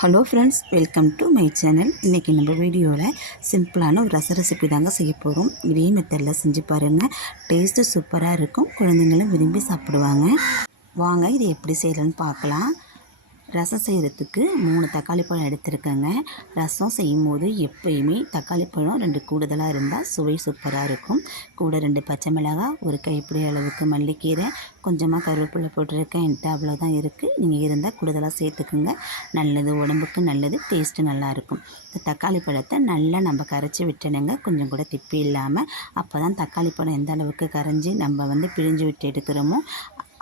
Hello friends welcome to my channel இன்றைக்கி நம்ம வீடியோவில் சிம்பிளான ஒரு ரச ரெசிபி தாங்க செய்ய போகிறோம் இதே மெத்தடில் செஞ்சு பாருங்கள் டேஸ்ட்டு சூப்பராக இருக்கும். குழந்தைங்களும் விரும்பி சாப்பிடுவாங்க. வாங்க இதை எப்படி செய்யலான்னு பார்க்கலாம். ரசம் செய்கிறதுக்கு மூணு தக்காளி பழம் எடுத்துருக்கேங்க. ரசம் செய்யும்போது எப்பயுமே தக்காளி பழம் ரெண்டு கூடுதலாக இருந்தால் சுவை சூப்பராக இருக்கும். கூட ரெண்டு பச்சை மிளகாய் ஒரு கைப்பிடி அளவுக்கு மல்லிக்கீரை கொஞ்சமாக கருவேப்பிலை போட்டிருக்கேன். என்கிட்ட அவ்வளோதான் இருக்குது நீங்கள் இருந்தால் கூடுதலாக சேர்த்துக்குங்க. நல்லது உடம்புக்கு நல்லது டேஸ்ட்டு நல்லாயிருக்கும் இந்த தக்காளி பழத்தை நல்லா நம்ம கரைச்சி விட்டணுங்க. கொஞ்சம் கூட திப்பி இல்லாமல் அப்போ தான் தக்காளி பழம் எந்த அளவுக்கு கரைஞ்சி நம்ம வந்து பிழிஞ்சு விட்டு எடுக்கிறோமோ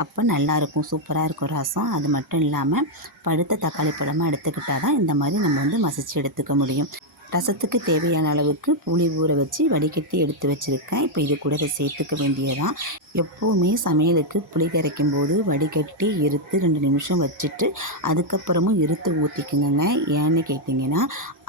அப்போ நல்லாயிருக்கும். சூப்பராக இருக்கும் ரசம். அது மட்டும் இல்லாமல் பழுத்த தக்காளி பழமாக எடுத்துக்கிட்டால் தான் இந்த மாதிரி நம்ம வந்து மசிச்சு எடுத்துக்க முடியும். ரசத்துக்கு தேவையான அளவுக்கு புளி ஊற வச்சு வடிகட்டி எடுத்து வச்சுருக்கேன். இப்போ இது கூட சேர்த்துக்க வேண்டியதான் எப்போவுமே சமையலுக்கு புளி கரைக்கும் போது வடிகட்டி இருத்து ரெண்டு நிமிஷம் வச்சுட்டு அதுக்கப்புறமும் இருத்து ஊற்றிக்குங்க ஏன்னு கேட்டிங்கன்னா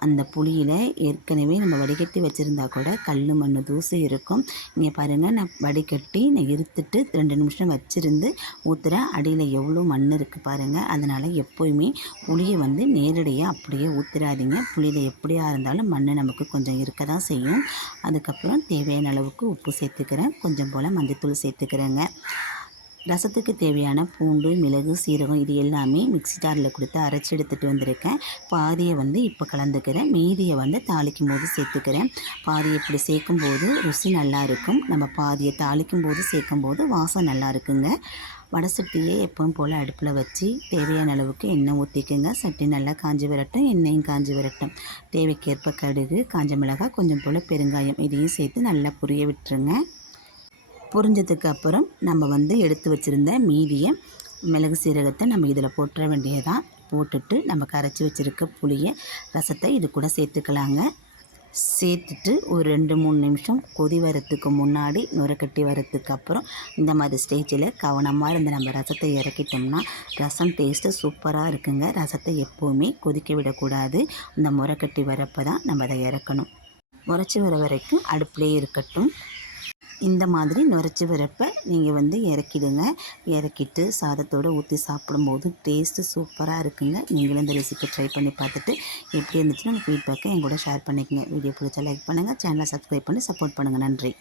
அந்த புளியில் ஏற்கனவே நம்ம வடிகட்டி வச்சுருந்தா கூட கல் மண் தூசி இருக்கும். நீங்கள் பாருங்கள் நான் வடிகட்டி நான் இருத்துட்டு ரெண்டு நிமிஷம் வச்சுருந்து ஊற்றுறேன் அடியில் எவ்வளோ மண் இருக்குது பாருங்கள் அதனால் எப்போயுமே புளியை வந்து நேரடியாக அப்படியே ஊற்றுறாதீங்க புளியில் எப்படியாக இருந்தாலும் மண் நமக்கு கொஞ்சம் இருக்க தான் செய்யும். அதுக்கப்புறம் தேவையான அளவுக்கு உப்பு சேர்த்துக்கிறேன். கொஞ்சம் போல் மஞ்சத்தூள் சேர்த்துக்கிறேங்க. ரசத்துக்கு தேவையான பூண்டு மிளகு சீரகம் இது எல்லாமே மிக்ஸி ஜாரில் கொடுத்து அரைச்சி எடுத்துகிட்டு வந்திருக்கேன். பாதியை வந்து இப்போ கலந்துக்கிறேன். மீதியை வந்து தாளிக்கும் போது சேர்த்துக்கிறேன். பாதியை இப்படி சேர்க்கும் போது ருசி நல்லா இருக்கும். நம்ம பாதியை தாளிக்கும் போது சேர்க்கும் போது வாசம் நல்லா இருக்குங்க. வடை சட்டியை எப்பவும் போல் அடுப்பில் வச்சு தேவையான அளவுக்கு எண்ணெய் ஊற்றிக்குங்க சட்டி நல்லா காஞ்சி விரட்டும் எண்ணெயும் காஞ்சி விரட்டும். தேவைக்கேற்ப கடுகு காஞ்ச மிளகாய் கொஞ்சம் போல் பெருங்காயம் இதையும் சேர்த்து நல்லா புரிய விட்டுருங்க. புரிஞ்சதுக்கு அப்புறம் நம்ம வந்து எடுத்து வச்சுருந்த மீதியை மிளகு சீரகத்தை நம்ம இதில் போட்டுற வேண்டியதான் போட்டுட்டு நம்ம கரைச்சி வச்சுருக்க புளியை ரசத்தை இது கூட சேர்த்துக்கலாங்க. சேர்த்துட்டு ஒரு ரெண்டு மூணு நிமிஷம் கொதி வரத்துக்கு முன்னாடி நுரக்கட்டி வரத்துக்கு அப்புறம் இந்த மாதிரி ஸ்டேஜில் கவனமாக இருந்து நம்ம ரசத்தை இறக்கிட்டோம்னா ரசம் டேஸ்ட்டு சூப்பராக இருக்குங்க. ரசத்தை எப்போவுமே கொதிக்க விடக்கூடாது. இந்த முறைக்கட்டி வரப்போ தான் நம்ம அதை இறக்கணும். முறைச்சி வர வரைக்கும் அடுப்புலேயே இருக்கட்டும். இந்த மாதிரி நுரைச்சி வரப்ப நீங்கள் வந்து இறக்கிடுங்க. இறக்கிட்டு சாதத்தோடு ஊற்றி சாப்பிடும்போது டேஸ்ட்டு சூப்பராக இருக்குங்க. நீங்களும் இந்த ரெசிபி ட்ரை பண்ணி பார்த்துட்டு எப்படி இருந்துச்சுன்னா ஃபீட்பேக்கை என் கூட ஷேர் பண்ணிக்கங்க. வீடியோ பிடிச்சா லைக் பண்ணுங்கள் சேனலை சப்ஸ்கிரைப் பண்ணி சப்போர்ட் பண்ணுங்கள் நன்றி.